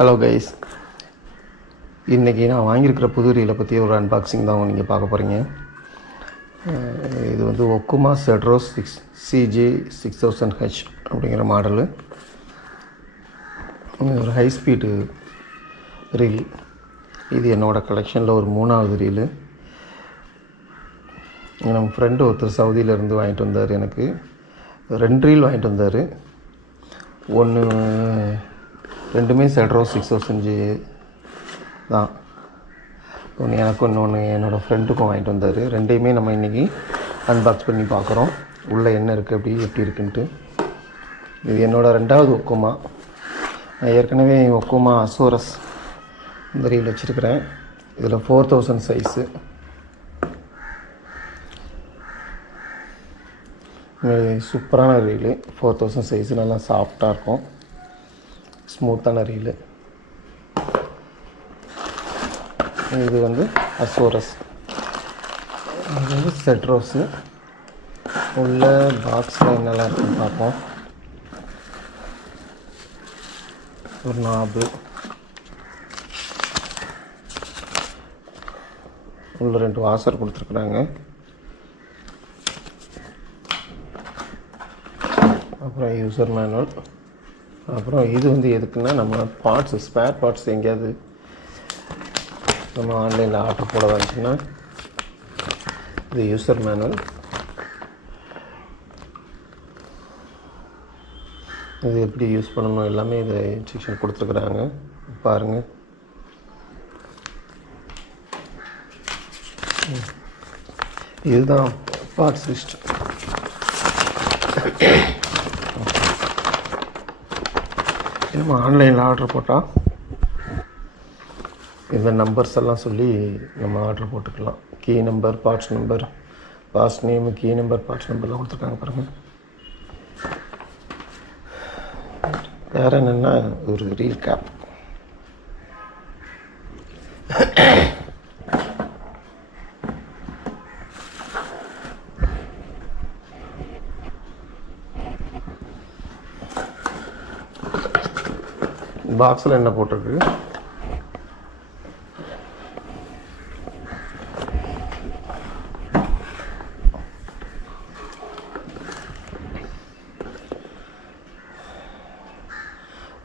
Hello guys, இன்றைக்கி நான் வாங்கியிருக்கிற புது ரீலை பற்றி ஒரு அன்பாக்சிங் தான் நீங்கள் பார்க்க போகிறீங்க. இது வந்து ஒக்குமா செட்ரோஸ் CJ6000H அப்படிங்கிற மாடலு. ஒரு ஹை ஸ்பீடு ரீல். இது என்னோடய கலெக்ஷனில் ஒரு 3வது ரீலு. நம்ம ஃப்ரெண்டு ஒருத்தர் சவுதியிலேருந்து வாங்கிட்டு வந்தார். எனக்கு 2 ரீல் வாங்கிட்டு வந்தார். ரெண்டுமே செட்ரோஸ் 6000J தான். ஒன்று எனக்கு ஒன்று என்னோடய ஃப்ரெண்டுக்கும் வாங்கிட்டு வந்தார். ரெண்டையுமே நம்ம இன்றைக்கி அன்பாக்ஸ் பண்ணி பார்க்குறோம், உள்ளே என்ன இருக்குது எப்படி இருக்குன்ட்டு. இது என்னோடய 2வது ஒக்குமா. நான் ஏற்கனவே ஒக்குமா அசோரஸ் இந்த ரீல் வச்சுருக்கிறேன். இதில் 4000 சைஸு. சூப்பரான ரீலு. 4000 சைஸு நல்லா சாஃப்டாக இருக்கும், ஸ்மூத்தான ரீலு. இது வந்து அசோரஸ், இது வந்து செட்ரோஸு. உள்ள பாக்ஸில் என்னெல்லாம் இருக்குன்னு பார்ப்போம். ஒரு நாபு, உள்ள 2 வாசர் கொடுத்துருக்குறாங்க. அப்புறம் யூசர் மேனுவல். அப்புறம் இது வந்து எதுக்குன்னா, நம்ம ஸ்பேர் பார்ட்ஸ் எங்கேயாவது நம்ம ஆன்லைனில் ஆர்டர் போட வந்துச்சுன்னா இது யூசர் மேனுவல். இது எப்படி யூஸ் பண்ணணும் எல்லாமே இதை இன்ஸ்ட்ரக்ஷன் கொடுத்துருக்குறாங்க, பாருங்கள். இதுதான் பார்ட்ஸ் லிஸ்ட். நம்ம ஆன்லைனில் ஆர்டர் போட்டால் இந்த நம்பர்ஸ் எல்லாம் சொல்லி நம்ம ஆர்டர் போட்டுக்கலாம். Key number, parts number, parts name, key number, parts நம்பர்லாம் கொடுத்துருக்காங்க பாருங்கள். வேறு என்னென்னா ஒரு ரீல் கேப். பாக்ஸில் என்ன போட்டிருக்கு,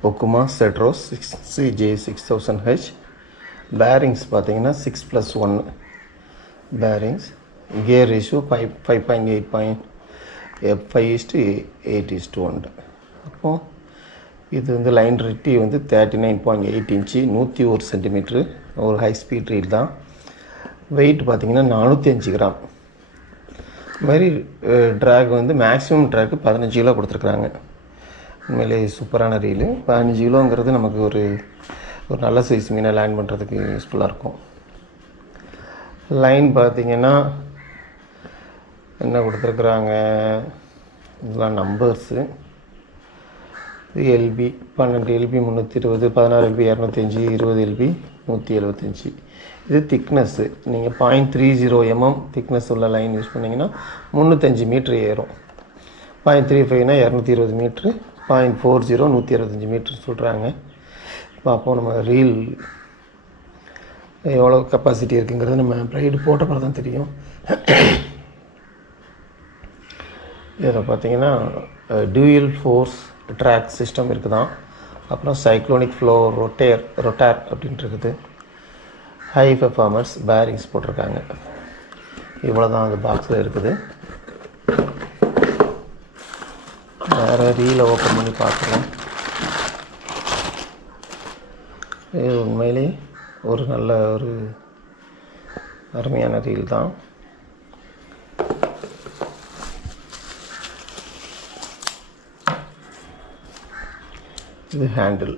ஒக்குமா செட்ரோஸ் CJ6000H. பேரிங்ஸ் பார்த்தீங்கன்னா 6+1 பேரிங்ஸ். Gear ratio 5.8:1. அப்போது இது வந்து லைன் ரெட்டி வந்து 39.8 இன்ச்சு, 101 சென்டிமீட்ரு. ஒரு ஹை ஸ்பீட் ரீல் தான். வெயிட் பார்த்திங்கன்னா 405 கிராம். இது மாதிரி ட்ராக் வந்து மேக்ஸிமம் ட்ராக்கு 15 கிலோ கொடுத்துருக்குறாங்க. உண்மையிலே சூப்பரான ரீலு. 15 கிலோங்கிறது நமக்கு ஒரு நல்ல சைஸ் மீனை லேண்ட் பண்ணுறதுக்கு யூஸ்ஃபுல்லாக இருக்கும். லைன் பார்த்திங்கன்னா என்ன கொடுத்துருக்குறாங்க, இதெல்லாம் நம்பர்ஸு. இது எல்பி 12 LB 320, 16 LB 205, 20 LB 175. இது திக்னஸ்ஸு. நீங்கள் 0.30 mm திக்னஸ் உள்ள லைன் யூஸ் பண்ணிங்கன்னா 305 மீட்ரு ஏறும். 0.35னா 220 மீட்ரு, 0.40 125 மீட்ரு சொல்கிறாங்க. இப்போ அப்போது நம்ம ரீல் எவ்வளோ கெப்பாசிட்டி இருக்குங்கிறது நம்ம ப்ரைடு போட்டப்போ தான் தெரியும். இதில் பார்த்திங்கன்னா டியூயல் ஃபோர்ஸ் ட்ராக் சிஸ்டம் இருக்குதான். அப்புறம் சைக்ளோனிக் ஃப்ளோ ரொட்டார் அப்படின்ட்டு இருக்குது. ஹை பெர்ஃபார்மன்ஸ் பேரிங்ஸ் போட்டிருக்காங்க. இவ்வளோ தான் அந்த பாக்ஸில் இருக்குது. வேறு ரீலை ஓப்பன் பண்ணி பார்க்குறோம். இது உண்மையிலே ஒரு நல்ல ஒரு அருமையான ரீல் தான். இது ஹேண்டில்.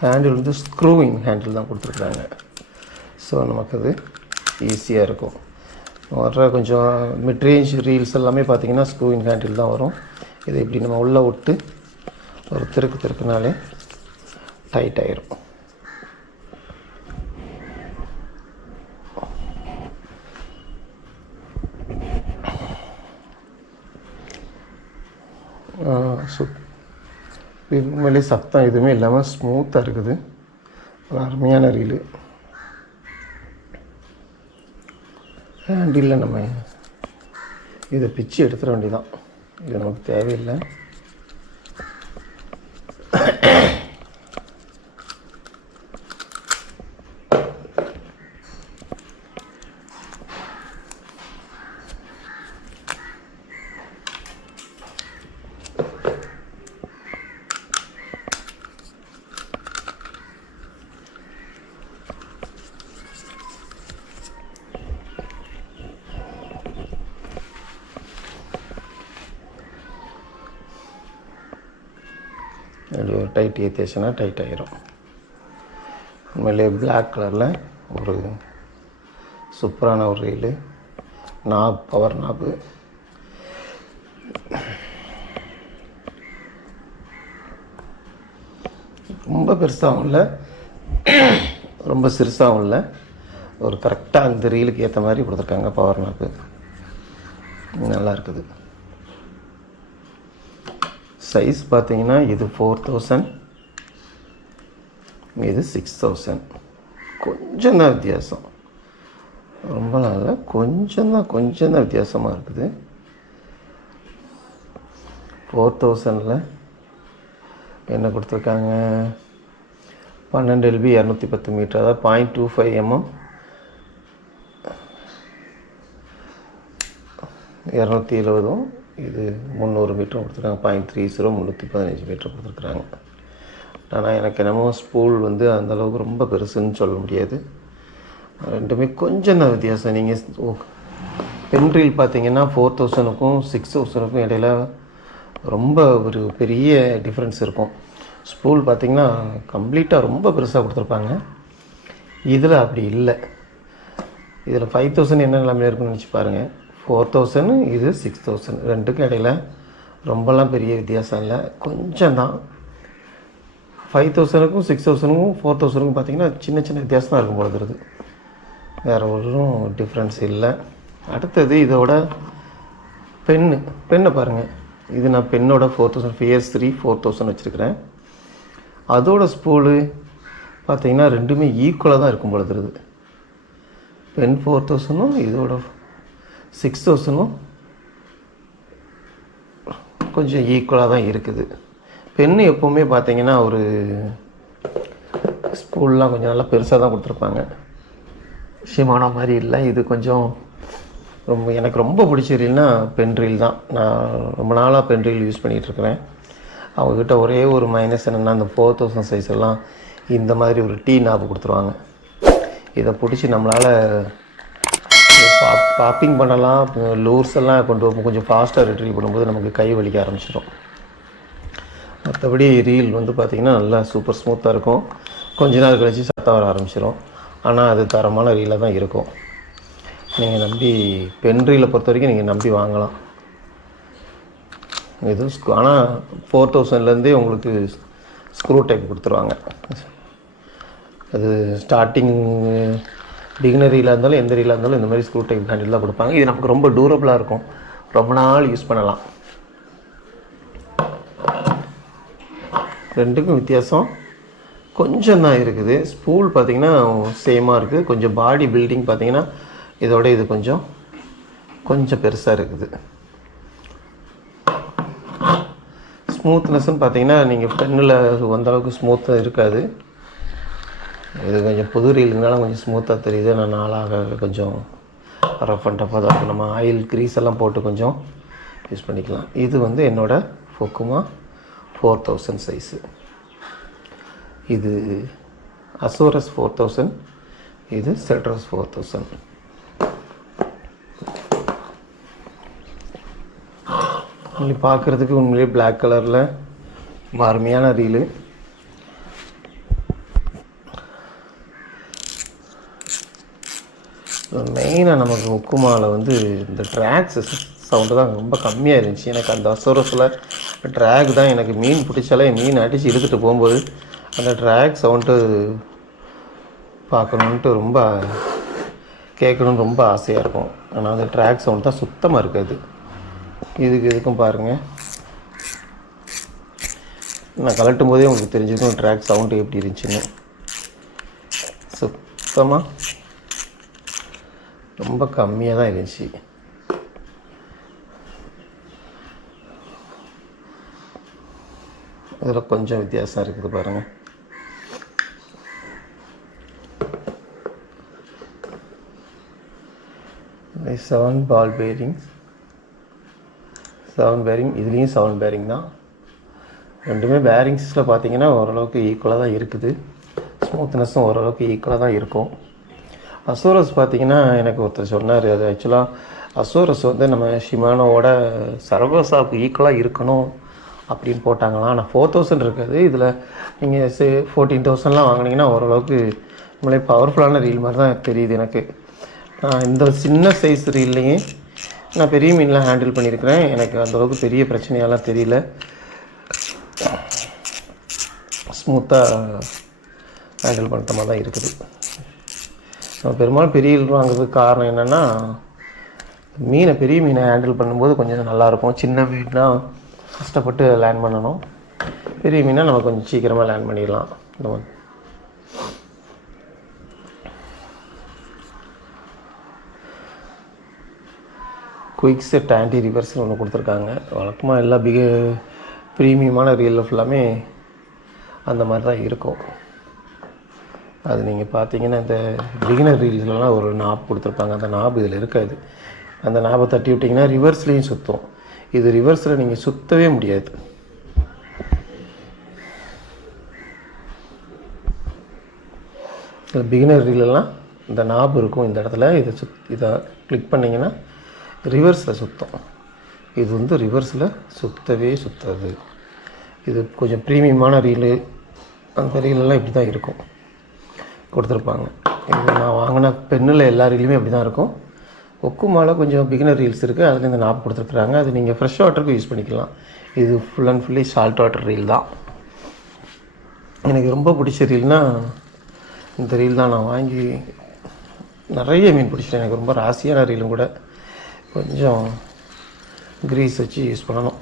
ஹேண்டில் வந்து ஸ்க்ரூவிங் ஹேண்டில் தான் கொடுத்துருக்குறாங்க. ஸோ நமக்கு அது ஈஸியாக இருக்கும். வர்ற கொஞ்சம் மிட்ரேஞ்ச் ரீல்ஸ் எல்லாமே பார்த்திங்கன்னா ஸ்க்ரூவிங் ஹேண்டில் தான் வரும். இதை இப்படி நம்ம உள்ளே விட்டு ஒரு திருக்குனாலே டைட் ஆகிரும். உண்மையிலே சத்தம் எதுவுமே இல்லாமல் ஸ்மூத்தாக இருக்குது. ஒரு அருமையான ரீலு. ஹேண்டில் நம்ம இதை பிச்சு எடுத்துட வேண்டியதான். இது நமக்கு தேவையில்லை. அப்படி ஒரு டைட் ஏற்றிச்சுன்னா டைட் ஆகிரும். உண்மையிலே பிளாக் கலரில் ஒரு சூப்பரான ஒரு ரீலு. நாப், பவர் நாப்பு. ரொம்ப பெருசாகவும் இல்லை, ரொம்ப சிறுசாகவும் இல்லை. ஒரு கரெக்டாக அந்த ரீலுக்கு ஏற்ற மாதிரி கொடுத்துருக்காங்க பவர் நாப்பு. நல்லா இருக்குது. சைஸ் பார்த்தீங்கன்னா இது 4000, இது 6000. கொஞ்சம் தான் வித்தியாசம், ரொம்ப நல்லா கொஞ்சம் தான் வித்தியாசமாக இருக்குது. 4000ல் என்ன கொடுத்துருக்காங்க, 12 LB 210 மீட்டர், அதாவது 0.25 mm 270. இது 300 மீட்டர் கொடுத்துருக்காங்க. 0.30 315 மீட்டர் கொடுத்துருக்குறாங்க. ஆனால் எனக்கு என்னமோ ஸ்பூல் வந்து அந்தளவுக்கு ரொம்ப பெருசுன்னு சொல்ல முடியாது. ரெண்டுமே கொஞ்சம் தான் வித்தியாசம். நீங்கள் பென் ரீல் பார்த்தீங்கன்னா 4000க்கும் 6000க்கும் இடையில ரொம்ப ஒரு பெரிய டிஃப்ரென்ஸ் இருக்கும். ஸ்பூல் பார்த்திங்கன்னா கம்ப்ளீட்டாக ரொம்ப பெருசாக கொடுத்துருப்பாங்க. இதில் அப்படி இல்லை. இதில் 5000 என்ன நிலைமையில் இருக்குன்னு நினச்சி பாருங்கள். 4000, இது 6000. ரெண்டுக்கும் இடையில் ரொம்பலாம் பெரிய வித்தியாசம் இல்லை, கொஞ்சம் தான். 5000க்கும் 6000க்கும் 4000க்கும் பார்த்திங்கன்னா சின்ன சின்ன வித்தியாசம் தான் இருக்கும் பொழுது. வேறு ஒன்றும் டிஃப்ரென்ஸ் இல்லை. அடுத்தது இதோட பெண்ணை பாருங்கள். இது நான் பெண்ணோட 4000 PS3 4000 வச்சுருக்கிறேன். அதோட ஸ்பூலு பார்த்திங்கன்னா ரெண்டுமே ஈக்குவலாக தான் இருக்கும் பொழுது. பென் 4000ம் இதோட 6000ம் கொஞ்சம் ஈக்குவலாக தான் இருக்குது. பென்னு எப்போவுமே பார்த்திங்கன்னா ஒரு ஸ்பூல்லாம் கொஞ்சம் நல்லா பெருசாக தான் கொடுத்துருப்பாங்க. ஷிமானோ மாதிரி இல்லை. இது கொஞ்சம் எனக்கு ரொம்ப பிடிச்ச ரீல்னா பென் ரீல் தான். நான் ரொம்ப நாளாக பென் ரீல் யூஸ் பண்ணிகிட்ருக்கிறேன். அவங்கக்கிட்ட ஒரே ஒரு மைனஸ் என்னென்னா, அந்த 4000 சைஸ் எல்லாம் இந்த மாதிரி ஒரு டீ நாப்பு கொடுத்துருவாங்க. இதை பிடிச்சி நம்மளால் பாப்பிங் பண்ணலாம். லூர்ஸ் எல்லாம் கொண்டு போகும் கொஞ்சம் ஃபாஸ்ட்டாக ரிட்ரீவ் பண்ணும்போது நமக்கு கை வலிக்க ஆரம்பிச்சிடும். மற்றபடி ரீல் வந்து பார்த்திங்கன்னா நல்லா சூப்பர் ஸ்மூத்தாக இருக்கும். கொஞ்ச நாள் கழிச்சு சத்தம் வர ஆரம்பிச்சிடும். ஆனால் அது தரமான ரீலாக தான் இருக்கும். நீங்கள் நம்பி பென் ரீலை பொறுத்த வரைக்கும் நீங்கள் நம்பி வாங்கலாம். இது ஆனால் 4000லேருந்தே உங்களுக்கு ஸ்க்ரூ டைப் கொடுத்துருவாங்க. அது ஸ்டார்டிங் பிகினர் ரீலாக இருந்தாலும் எந்த ரீலாக இருந்தாலும் இந்த மாதிரி ஸ்க்ரூ டைப் ஹேண்டில் தான் கொடுப்பாங்க. இது நமக்கு ரொம்ப டூரபிளாக இருக்கும், ரொம்ப நாள் யூஸ் பண்ணலாம். ரெண்டுக்கும் வித்தியாசம் கொஞ்சம் தான் இருக்குது. ஸ்பூல் பார்த்திங்கன்னா சேமாக இருக்குது. கொஞ்சம் பாடி பில்டிங் பார்த்திங்கன்னா இதோட இது கொஞ்சம் பெருசாக இருக்குது. ஸ்மூத்னஸ்ன்னு பார்த்தீங்கன்னா நீங்கள் பெண்ணில் அந்தளவுக்கு ஸ்மூத்தாக இருக்காது. இது கொஞ்சம் புது ரீலுங்கனால கொஞ்சம் ஸ்மூத்தாக தெரியுது. நான் நாளாக கொஞ்சம் ரஃப் அண்ட் டஃப்பாக தான் இருக்கும். நம்ம ஆயில் க்ரீஸ் எல்லாம் போட்டு கொஞ்சம் யூஸ் பண்ணிக்கலாம். இது வந்து என்னோடய ஃபோக்குமா 4000 சைஸு. இது அசோரஸ் 4000, இது செட்ரஸ் 4000. பார்க்குறதுக்கு உண்மையிலேயே பிளாக் கலரில் அருமையான ரீலு. மெயினாக நமக்கு ஒக்குமாவில் வந்து இந்த ட்ராக்ஸ் சவுண்டு தான் ரொம்ப கம்மியாக இருந்துச்சு. எனக்கு அந்த அசோரஸில் ட்ராக் தான் எனக்கு மீன் பிடிச்சாலே மீன் அடித்து இழுத்துட்டு போகும்போது அந்த ட்ராக் சவுண்டு பார்க்கணுன்ட்டு ரொம்ப கேட்கணுன்னு ரொம்ப ஆசையாக இருக்கும். ஆனால் அந்த ட்ராக் சவுண்ட் தான் சுத்தமாக இருக்காது. இதுக்கும் பாருங்கள், நான் கலட்டும் போதே உங்களுக்கு தெரிஞ்சுக்கணும் ட்ராக் சவுண்டு எப்படி இருந்துச்சுன்னு. சுத்தமாக ரொம்ப கம்மியாக தான் இருந்துச்சு. இதில் கொஞ்சம் வித்தியாசம் இருக்குது பாருங்கள். செவன் பால் பேரிங்ஸ், 7 பேரிங், இதுலேயும் 7 பேரிங் தான். ரெண்டுமே பேரிங்ஸில் பார்த்தீங்கன்னா ஓரளவுக்கு ஈக்குவலாக தான் இருக்குது. ஸ்மூத்னஸும் ஓரளவுக்கு ஈக்குவலாக தான் இருக்கும். அசோரஸ் பார்த்தீங்கன்னா எனக்கு ஒருத்தர் சொன்னார், அது ஆக்சுவலாக அசோரஸ் வந்து நம்ம ஷிமானோவோட சர்வசாவுக்கு ஈக்குவலாக இருக்கணும் அப்படின்னு போட்டாங்களாம். ஆனால் 4000 இருக்காது. இதில் நீங்கள் 14,000லாம் வாங்கினீங்கன்னா ஓரளவுக்கு நம்மளே பவர்ஃபுல்லான ரீல் மாதிரி தான் தெரியுது எனக்கு. இந்த சின்ன சைஸ் ரீல்லையே நான் பெரிய மீன்லாம் ஹேண்டில் பண்ணியிருக்கிறேன். எனக்கு அந்தளவுக்கு பெரிய பிரச்சனையெல்லாம் தெரியல. ஸ்மூத்தாக ஹேண்டில் பண்ணுற மாதிரி தான் இருக்குது. நம்ம பெரும்பாலும் பெரிய ரீல் வாங்குறதுக்கு காரணம் என்னென்னா, பெரிய மீனை ஹேண்டில் பண்ணும்போது கொஞ்சம் நல்லாயிருக்கும். சின்ன மீன்னா கஷ்டப்பட்டு லேண்ட் பண்ணணும். பெரிய மீனை நம்ம கொஞ்சம் சீக்கிரமாக லேண்ட் பண்ணிடலாம். இந்த மாதிரி குயிக் செட் ஆன்டி ரிவர்ஸ்னு ஒன்று கொடுத்துருக்காங்க. வழக்கமாக எல்லா ப்ரீமியமான ரீலில் ஃபுல்லாமே அந்த மாதிரி தான் இருக்கும். அது நீங்கள் பார்த்தீங்கன்னா இந்த பிகினர் ரீல்ஸ்லாம் ஒரு நாப் கொடுத்துருப்பாங்க. அந்த நாப் இதில் இருக்காது. அந்த நாபை தட்டி விட்டிங்கன்னா ரிவர்ஸ்லேயும் சுற்றும். இது ரிவர்ஸில் நீங்கள் சுற்றவே முடியாது. பிகினர் ரீலெல்லாம் இந்த நாப் இருக்கும் இந்த இடத்துல. இதை கிளிக் பண்ணிங்கன்னா ரிவர்ஸில் சுற்றும். இது வந்து ரிவர்ஸில் சுற்றாது. இது கொஞ்சம் ப்ரீமியமான ரீலு, அந்த ரீலெல்லாம் இப்படி தான் இருக்கும் கொடுத்துருப்பாங்க. இது நான் வாங்கின பெண்ணில் எல்லா ரீலுமே அப்படி தான் இருக்கும். ஒக்குமால கொஞ்சம் பிகினர் ரீல்ஸ் இருக்குது, அதில் இந்த நாப் கொடுத்துருக்குறாங்க. அது நீங்கள் ஃப்ரெஷ் வாட்டருக்கு யூஸ் பண்ணிக்கலாம். இது full and fully salt water reel தான். எனக்கு ரொம்ப பிடிச்ச ரீல்னால் இந்த ரீல் தான். நான் வாங்கி நிறைய மீன் பிடிச்சிட்டேன். எனக்கு ரொம்ப ராசியான ரீலும் கூட. கொஞ்சம் கிரீஸ் வச்சு யூஸ் பண்ணணும்.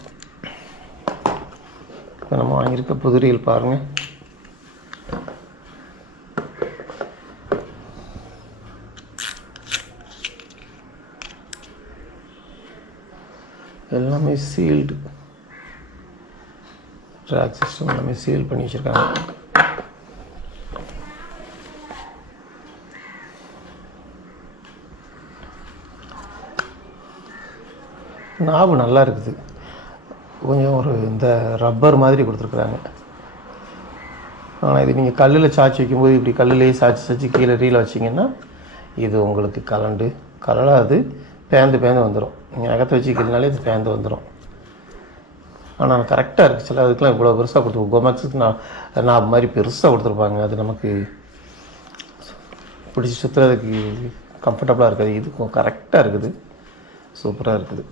இப்போ நம்ம வாங்கியிருக்க புது ரீல் பாருங்கள். எல்லாமே சீல்டு ட்ராக் சிஸ்டம், எல்லாமே சீல் பண்ணி வச்சுருக்காங்க. நாபு நல்லா இருக்குது. கொஞ்சம் ஒரு இந்த ரப்பர் மாதிரி கொடுத்துருக்குறாங்க. ஆனால் இது நீங்கள் கல்லில் சாய்ச்சி வைக்கும்போது இப்படி கல்லுலேயே சாய்ச்சி கீழே ரீலை வச்சிங்கன்னா இது உங்களுக்கு கலடாது, பேந்து வந்துடும். நீங்கள் அகத்தை வச்சுக்கிறதுனாலே இது பேந்து வந்துடும். ஆனால் கரெக்டாக இருக்குது. சில அதுக்கெலாம் இவ்வளோ பெருசாக கொடுத்துருவோம். கோமேக்ஸுக்கு நாப் மாதிரி பெருசாக கொடுத்துருப்பாங்க. அது நமக்கு பிடிச்சி சுற்றுறதுக்கு கம்ஃபர்டபுளாக இருக்காது. இது கரெக்டாக இருக்குது, சூப்பராக இருக்குது.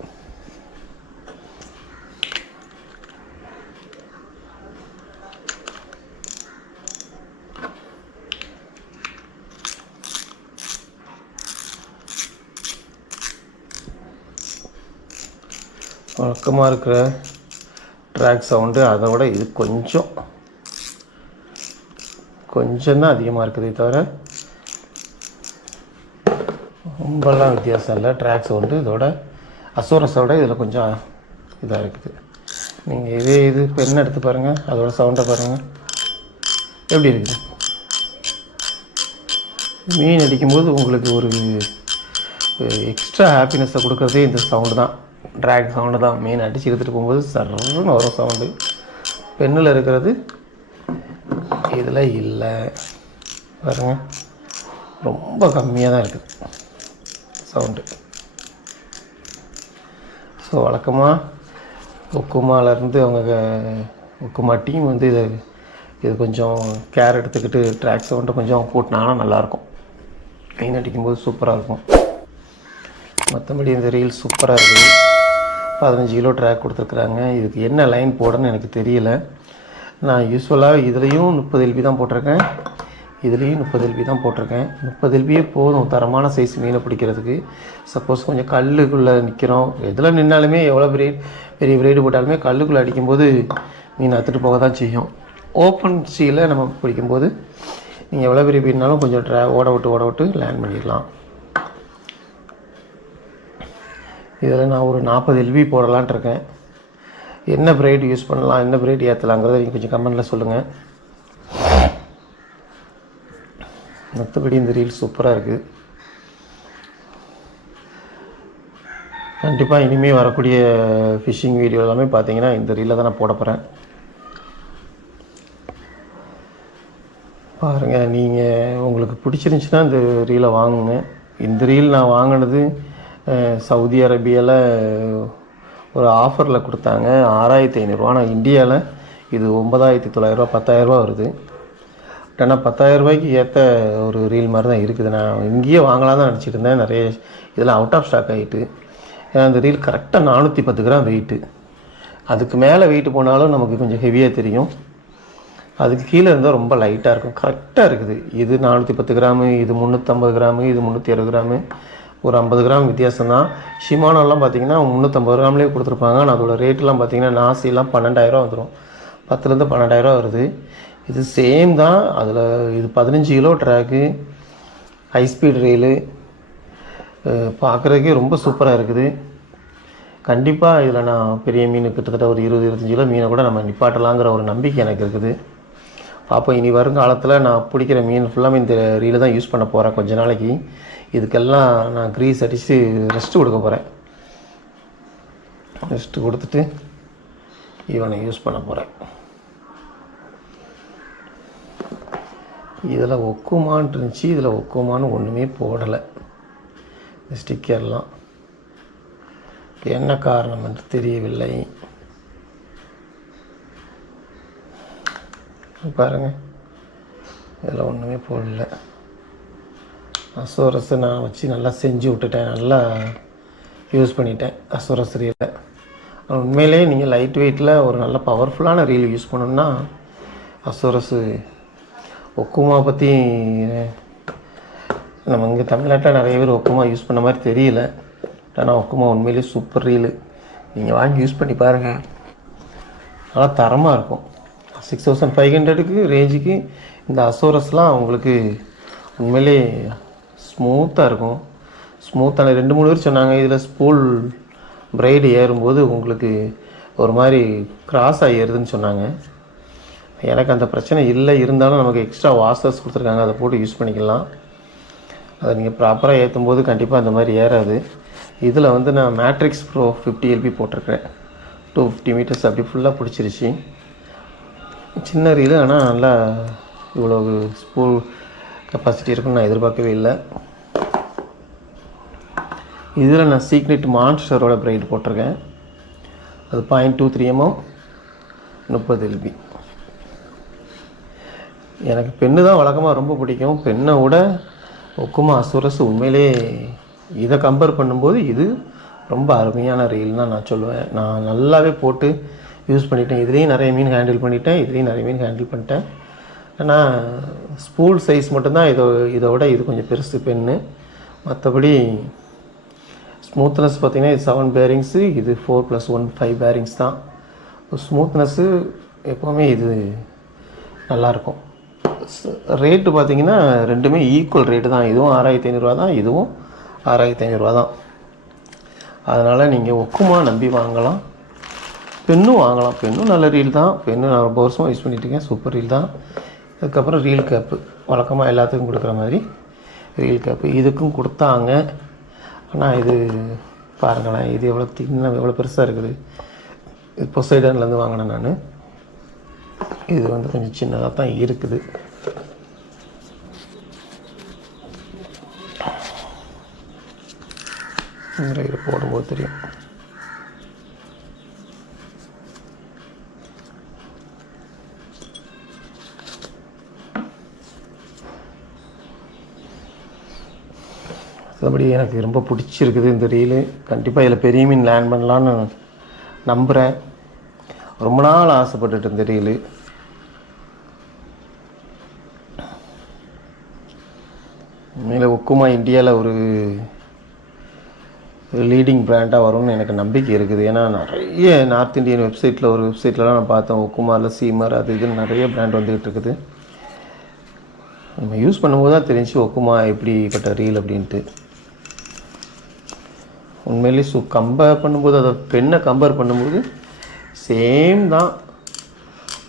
வழக்கமாக இருக்கிற ட்ராக் சவுண்டு அதை விட இது கொஞ்சம் தான் அதிகமாக இருக்குது. தவிர ரொம்பலாம் வித்தியாசம் இல்லை. ட்ராக் சவுண்டு இதோட அசோரஸோட இதில் கொஞ்சம் இதாக இருக்குது. நீங்கள் இது பென் எடுத்து பாருங்கள், அதோட சவுண்டை பாருங்கள் எப்படி இருக்குது. மீன் அடிக்கும்போது உங்களுக்கு ஒரு எக்ஸ்ட்ரா ஹாப்பினஸை கொடுக்குறதே இந்த சவுண்டு தான். ட்ராக் சவுண்டு தான். மீன் அடித்து எடுத்துகிட்டு போகும்போது சர்ன்னு வரும் சவுண்டு. பெண்ணில் இருக்கிறது இதில் இல்லை பாருங்க, ரொம்ப கம்மியாக தான் இருக்குது சவுண்டு. ஸோ வழக்கமாக ஒக்குமாலேருந்து ஒக்குமா டீம் வந்து இது கொஞ்சம் கேர் எடுத்துக்கிட்டு ட்ராக் சவுண்டை கொஞ்சம் கூட்டினாங்கன்னா நல்லாயிருக்கும். மீன் அடிக்கும்போது சூப்பராக இருக்கும். மற்றபடி இந்த ரீல் சூப்பராக இருக்குது. 15 கிலோ ட்ராக் கொடுத்துருக்குறாங்க. இதுக்கு என்ன லைன் போடணும்னு எனக்கு தெரியல. நான் யூஸ்வலாக இதுலேயும் 30 LB தான் போட்டிருக்கேன், இதுலேயும் 30 LB தான் போட்டிருக்கேன். 30 LBயே போதும் தரமான சைஸ் மீனை பிடிக்கிறதுக்கு. சப்போஸ் கொஞ்சம் கல்லுக்குள்ளே நிற்கிறோம், எதில் நின்னாலுமே எவ்வளோ பெரிய பிரேடு போட்டாலுமே கல்லுக்குள்ளே அடிக்கும்போது மீன் அத்துட்டு போக தான் செய்யும். ஓப்பன் சீயில் நம்ம பிடிக்கும்போது நீங்கள் எவ்வளோ பெரிய மீன்னாலும் கொஞ்சம் ஓட விட்டு லேண்ட் பண்ணிடலாம். இதில் நான் ஒரு 40 எல்பி போடலான்ட்டு இருக்கேன். என்ன பிரைட் யூஸ் பண்ணலாம், என்ன பிரைட் ஏற்றலாங்கிறத நீங்கள் கொஞ்சம் கமெண்டில் சொல்லுங்கள். மற்றபடி இந்த ரீல் சூப்பராக இருக்குது. கண்டிப்பாக இனிமேல் வரக்கூடிய ஃபிஷ்ஷிங் வீடியோ எல்லாமே பார்த்தீங்கன்னா இந்த ரீலில் தான் நான் போட போகிறேன். பாருங்கள், நீங்கள் உங்களுக்கு பிடிச்சிருந்துச்சின்னா இந்த ரீலை வாங்குங்க. இந்த ரீல் நான் வாங்கினது சவுதி அரேபியாவில் ஒரு ஆஃபரில் கொடுத்தாங்க, 6500. ஆனால் இந்தியாவில் இது 9900, 10,000 வருது. ஆனால் 10,000 ரூபாய்க்கு ஏற்ற ஒரு ரீல் மாதிரி தான் இருக்குது. நான் இங்கேயே வாங்கலாம் தான் நினச்சிட்டு இருந்தேன். நிறைய இதெல்லாம் அவுட் ஆஃப் ஸ்டாக் ஆகிட்டு. ஏன்னா அந்த ரீல் கரெக்டாக 410 கிராம் வெயிட்டு. அதுக்கு மேலே வெயிட்டு போனாலும் நமக்கு கொஞ்சம் ஹெவியாக தெரியும். அதுக்கு கீழே இருந்தால் ரொம்ப லைட்டாக இருக்கும். கரெக்டாக இருக்குது. இது 410 கிராமு, இது 350 கிராமு, இது 360 கிராமு, ஒரு 50 கிராம் வித்தியாசம் தான். ஷிமானோலாம் பார்த்திங்கன்னா 350 கிராம்லேயே கொடுத்துருப்பாங்க. ஆனால் அதோடய ரேட்டெலாம் பார்த்திங்கன்னா நாசிலாம் 12,000 வந்துடும். 10,000 12,000 வருது. இது சேம் தான். அதில் இது 15 kilo track, high speed reel, பார்க்குறதுக்கே ரொம்ப சூப்பராக இருக்குது. கண்டிப்பாக இதில் நான் பெரிய மீன் கிட்டத்தட்ட ஒரு 20-25 கிலோ மீனை கூட நம்ம நிப்பாட்டலாங்கிற ஒரு நம்பிக்கை எனக்கு இருக்குது. பார்ப்போம். இனி வருங்காலத்தில் நான் பிடிக்கிற மீன் ஃபுல்லாமே இந்த ரீலை தான் யூஸ் பண்ண போகிறேன். கொஞ்ச நாளைக்கு இதுக்கெல்லாம் நான் க்ரீஸ் அடித்து ரெஸ்ட்டு கொடுக்க போகிறேன். ரெஸ்ட்டு கொடுத்துட்டு இவனை யூஸ் பண்ண போகிறேன். இதில் ஒக்குமான் இருந்துச்சு, இதில் ஒக்குமான்னு ஒன்றுமே போடலை. இந்த ஸ்டிக்கர்லாம் என்ன காரணம் என்று தெரியவில்லை. பாருங்கள், இதில் ஒன்றுமே போடல. அசோரஸை நான் வச்சு நல்லா செஞ்சு விட்டுட்டேன், நல்லா யூஸ் பண்ணிட்டேன் அசோரஸ் ரீலை. உண்மையிலேயே நீங்கள் லைட் வெயிட்டில் ஒரு நல்ல பவர்ஃபுல்லான ரீல் யூஸ் பண்ணணுன்னா அசோரஸு. ஒக்குமா பற்றி நம்ம இங்கே தமிழ்நாட்டில் நிறைய பேர் ஒக்குமா யூஸ் பண்ண மாதிரி தெரியல. ஆனால் ஒக்குமா உண்மையிலேயே சூப்பர் ரீலு. நீங்கள் வாங்கி யூஸ் பண்ணி பாருங்கள், நல்லா தரமாக இருக்கும். 6500க்கு ரேஞ்சுக்கு இந்த அசோரஸ்லாம் உங்களுக்கு உண்மையிலே ஸ்மூத்தாக இருக்கும். ஸ்மூத்தான 2-3 பேர் சொன்னாங்க. இதில் ஸ்பூல் பிரைடு ஏறும்போது உங்களுக்கு ஒரு மாதிரி கிராஸாக ஏறுதுன்னு சொன்னாங்க. எனக்கு அந்த பிரச்சனை இல்லை. இருந்தாலும் நமக்கு எக்ஸ்ட்ரா வாஷர்ஸ் கொடுத்துருக்காங்க, அதை போட்டு யூஸ் பண்ணிக்கலாம். அதை நீங்கள் ப்ராப்பராக ஏற்றும் போது கண்டிப்பாக அந்த மாதிரி ஏறாது. இதில் வந்து நான் மேட்ரிக்ஸ் ப்ரோ 50 LB போட்டிருக்கிறேன். 250 மீட்டர்ஸ் அப்படி ஃபுல்லாக பிடிச்சிருச்சு. சின்ன ரீலு, ஆனால் நல்லா இவ்வளோ ஸ்பூல் கெப்பாசிட்டி இருக்குன்னு நான் எதிர்பார்க்கவே இல்லை. இதில் நான் சீக்ரெட் மான்ஸ்டரோட பிரைட் போட்டிருக்கேன். அது 0.23 mm, 30 LB. எனக்கு பெண்ணு தான் வழக்கமாக ரொம்ப பிடிக்கும். பெண்ணை விட ஒக்குமா அசோரஸ் உண்மையிலே இதை கம்பேர் பண்ணும்போது இது ரொம்ப அருமையான ரீல் தான் நான் சொல்லுவேன். நான் நல்லாவே போட்டு யூஸ் பண்ணிட்டேன். இதுலேயும் நிறைய மீன் ஹேண்டில் பண்ணிட்டேன், இதுலேயும் நிறைய மீன் ஹேண்டில் பண்ணிட்டேன். ஆனால் ஸ்பூல் சைஸ் மட்டும்தான் இதோட இது கொஞ்சம் பெருசு பெண்ணு. மற்றபடி ஸ்மூத்னஸ் பார்த்திங்கன்னா இது 7 பேரிங்ஸு, இது 4+1 5 பேரிங்ஸ் தான். ஸ்மூத்னஸ்ஸு எப்போவுமே இது நல்லாயிருக்கும். ரேட்டு பார்த்திங்கன்னா ரெண்டுமே ஈக்குவல் ரேட்டு தான். இதுவும் 6500 தான், இதுவும் 6500 தான். அதனால் நீங்கள் ஒக்குமா நம்பி வாங்கலாம், பெண்ணும் வாங்கலாம். பெண்ணும் நல்ல ரீல் தான். பெண்ணு நான் ரொம்ப வருஷமாக யூஸ் பண்ணிகிட்ருக்கேன், சூப்பர் ரீல் தான். அதுக்கப்புறம் ரீல் கேப்பு வழக்கமாக எல்லாத்துக்கும் கொடுக்குற மாதிரி ரீல் கேப்பு இதுக்கும் கொடுத்தாங்க. ஆனால் இது பாருங்களேன், இது எவ்வளோ எவ்வளோ பெருசாக இருக்குது. இது பொசைடன்லேருந்து வாங்கினேன் நான். இது வந்து கொஞ்சம் சின்னதாக தான் இருக்குது. இது போடும்போது தெரியும். மற்றபடி எனக்கு ரொம்ப பிடிச்சிருக்குது இந்த ரீலு. கண்டிப்பாக இதில் பெரிய மீன் லேண்ட் பண்ணலான்னு நம்புகிறேன். ரொம்ப நாள் ஆசைப்பட்டுட்டு இந்த ரீலு. உண்மையில் ஒக்குமா இந்தியாவில் ஒரு லீடிங் பிராண்டாக வரும்னு எனக்கு நம்பிக்கை இருக்குது. ஏன்னா நிறைய நார்த் இந்தியன் வெப்சைட்டில் ஒரு வெப்சைட்லலாம் நான் பார்த்தேன், ஒக்குமாரில் சீமர் அது இதுன்னு நிறைய பிராண்ட் வந்துக்கிட்டு இருக்குது. நம்ம யூஸ் பண்ணும்போது தான் தெரிஞ்சு ஒக்குமா எப்படிப்பட்ட ரீல் அப்படின்ட்டு. உண்மையிலேயே கம்பேர் பண்ணும்போது அதை பெண்ணை கம்பேர் பண்ணும்போது சேம் தான்.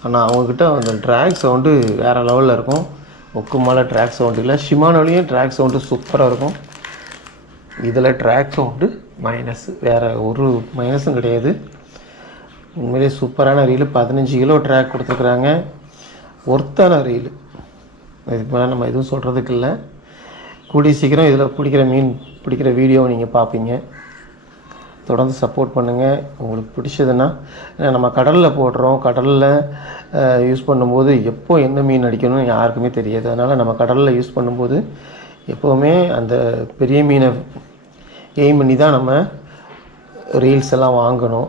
ஆனால் அவங்கக்கிட்ட அந்த ட்ராக் சவுண்டு வேறு லெவலில் இருக்கும். ஒக்குமாவில் ட்ராக் சவுண்டு இல்லை, ஷிமானோலையும் ட்ராக் சவுண்டு சூப்பராக இருக்கும். இதில் ட்ராக் சவுண்டு மைனஸ், வேறு ஒரு மைனஸும் கிடையாது. உண்மையிலே சூப்பரான ரீலு. 15 கிலோ ட்ராக் கொடுத்துருக்குறாங்க. ஒர்த்தான ரீலு. இதுக்கு மேலே நம்ம எதுவும் சொல்கிறதுக்கு இல்லை. கூடிய சீக்கிரம் இதில் பிடிக்கிற வீடியோவை நீங்கள் பார்ப்பீங்க. தொடர்ந்து சப்போர்ட் பண்ணுங்கள். உங்களுக்கு பிடிச்சதுன்னா, நம்ம கடலில் போடுறோம், கடலில் யூஸ் பண்ணும்போது எப்போ என்ன மீன் அடிக்கணும்னு யாருக்குமே தெரியாது. அதனால் நம்ம கடலில் யூஸ் பண்ணும்போது எப்போவுமே அந்த பெரிய மீனை எய்ம் பண்ணி தான் நம்ம ரீல்ஸ் எல்லாம் வாங்கணும்.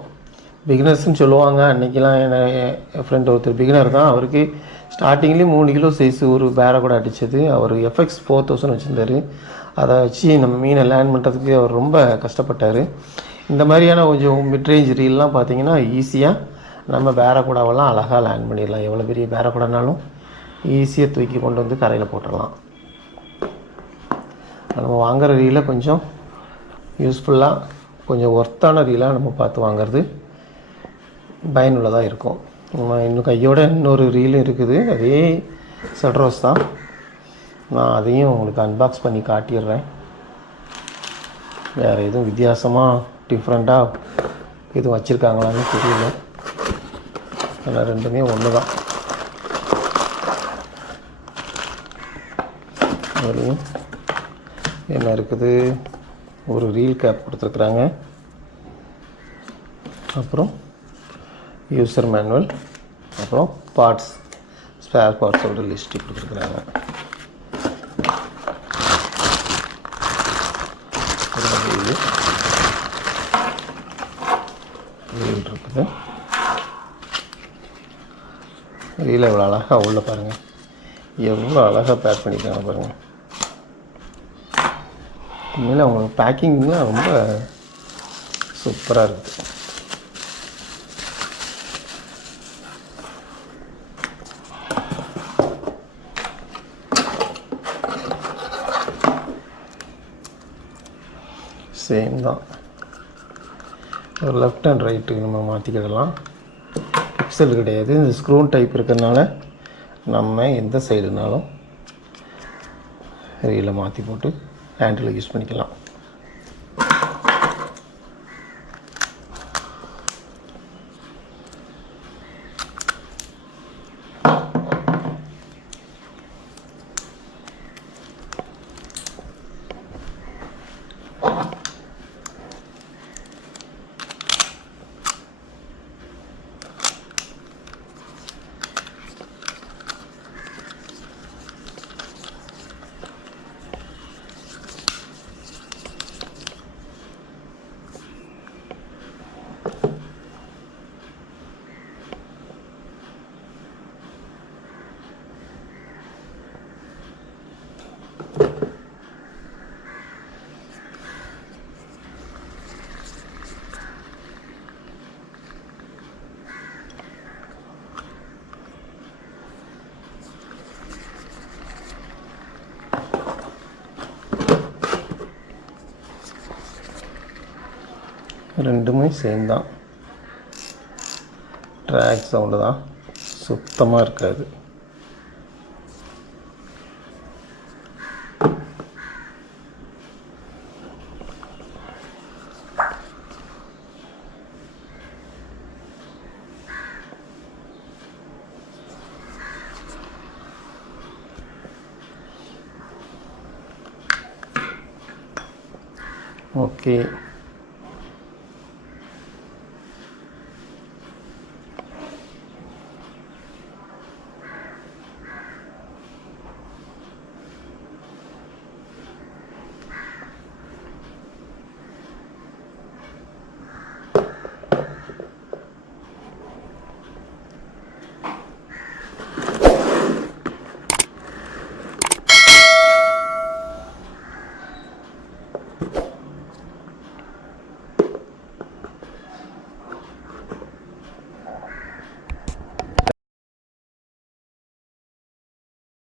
பிகினர்ஸ்ன்னு சொல்லுவாங்க. அன்றைக்கெலாம் என் ஃப்ரெண்ட் ஒருத்தர் பிகினர் தான். அவருக்கு ஸ்டார்டிங்லேயும் 3 கிலோ சைஸு ஒரு பேரை கூட அடித்தது. அவர் எஃப்எக்ஸ் 4000 வச்சுருந்தார். அதை வச்சு நம்ம மீனை லேண்ட் பண்ணுறதுக்கு அவர் ரொம்ப கஷ்டப்பட்டார். இந்த மாதிரியான கொஞ்சம் மிட்ரேஞ்ச் ரீல்லாம் பார்த்திங்கன்னா ஈஸியாக நம்ம பேரக்கூடாவெல்லாம் அழகாக லேண்ட் பண்ணிடலாம். எவ்வளோ பெரிய பேரக்கூடானாலும் ஈஸியாக தூக்கி கொண்டு வந்து கரையில் போட்டுடலாம். நம்ம வாங்குகிற ரீலை கொஞ்சம் யூஸ்ஃபுல்லாக கொஞ்சம் ஒர்த்தான ரீலாக நம்ம பார்த்து வாங்கிறது பயனுள்ளதாக இருக்கும். இன்னும் கையோட இன்னொரு ரீலும் இருக்குது, அதே சட்ரோஸ் தான். நான் அதையும் உங்களுக்கு அன்பாக்ஸ் பண்ணி காட்டிடுறேன். வேறு எதுவும் வித்தியாசமாக டிஃப்ரெண்ட்டாக எதுவும் வச்சுருக்காங்களான்னு தெரியல. ஆனால் ரெண்டுமே ஒன்று தான். அதுலேயும் என்ன இருக்குது, ஒரு ரீல் கேப் கொடுத்துருக்குறாங்க, அப்புறம் யூசர் மேனுவல், அப்புறம் பார்ட்ஸ், ஸ்பேர் பார்ட்ஸோட லிஸ்ட்டு கொடுத்துருக்குறாங்க. ரீல் இருக்குது. ரீல் எவ்வளோ அழகாக உள்ள பாருங்கள், எவ்வளோ அழகாக பேக் பண்ணியிருக்காங்க பாருங்கள். உண்மையில் அவங்க பேக்கிங்லாம் ரொம்ப சூப்பராக இருக்குது. சேம் தான். ஒரு லெஃப்ட் அண்ட் ரைட்டுக்கு நம்ம மாற்றிக்கிடலாம். பிக்சல் கிடையாது, இந்த ஸ்க்ரூ டைப் இருக்கிறதுனால நம்ம எந்த சைடுனாலும் ரீலை மாற்றி போட்டு ஹேண்டில் யூஸ் பண்ணிக்கலாம். ரெண்டுமே சேம் தான். ட்ராக் சவுண்டு தான், சுத்தமாக இருக்காது. ஓகே.